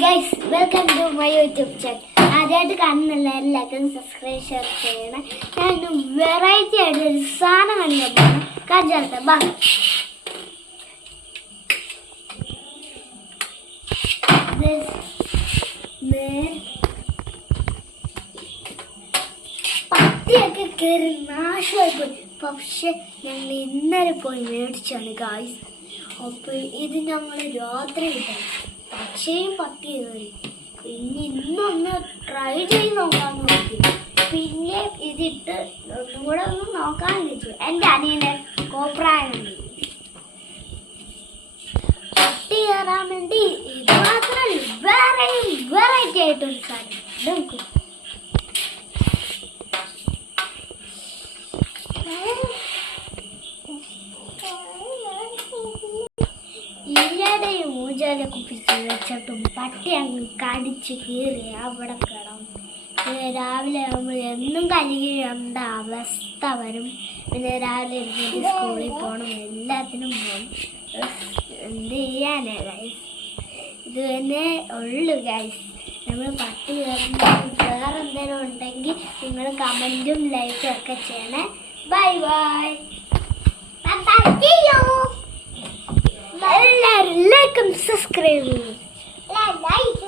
Guys welcome to my YouTube channel ആദ്യമായിട്ട് കാണുന്നില്ല എല്ലാവർക്കും സബ്സ്ക്രൈബ് ഷെയർ ചെയ്യണം. ഞാൻ വെറൈറ്റി ആയിട്ട് ഒരു സാധനം കാണിക്കാൻ പോകുന്നു കാണിച്ചാലത്തെ ബാ. പട്ടിയൊക്കെ കയറി നാശമായി പോയി. പക്ഷെ ഞങ്ങൾ ഇന്നലെ പോയി മേടിച്ചാണ് ഗായ്സ് അപ്പൊ ഇത് ഞങ്ങൾ രാത്രി പക്ഷേ പട്ടി പിന്നെ ഇന്നൊന്ന് ട്രൈ ചെയ്ത് നോക്കാൻ നോക്കി. പിന്നെ ഇതിട്ട് ഒന്നും കൂടെ ഒന്ന് നോക്കാൻ വെച്ചു. എന്റെ അനിയനെ കോപ്രായുണ്ട് പട്ടി കയറാൻ വേണ്ടി ഇത് മാത്രമല്ല വേറെയും വെറൈറ്റി ആയിട്ടൊരു സാധനം. നോക്കൂ. ഇല്ലടയും കുപ്പിച്ച് വെച്ചിട്ടും പട്ടി അങ്ങ് കടിച്ച് കീറി അവിടെ കിടന്നു. പിന്നെ രാവിലെ ആകുമ്പോൾ എന്നും കഴുകി എന്താ അവസ്ഥ വരും. പിന്നെ രാവിലെ സ്കൂളിൽ പോകണം എല്ലാത്തിനും പോകണം എന്ത് ചെയ്യാനേ ഗൈസ് ഇത് തന്നെ ഉള്ളു ഗൈസ് നമ്മൾ പട്ടി വേറെ എന്തെങ്കിലും ഉണ്ടെങ്കിൽ നിങ്ങൾ കമന്റും ലൈക്കും ഒക്കെ ചെയ്യണേ. ബൈ ബൈ എല്ലാവരും ലൈക്കും സബ്സ്ക്രൈബ് ചെയ്യും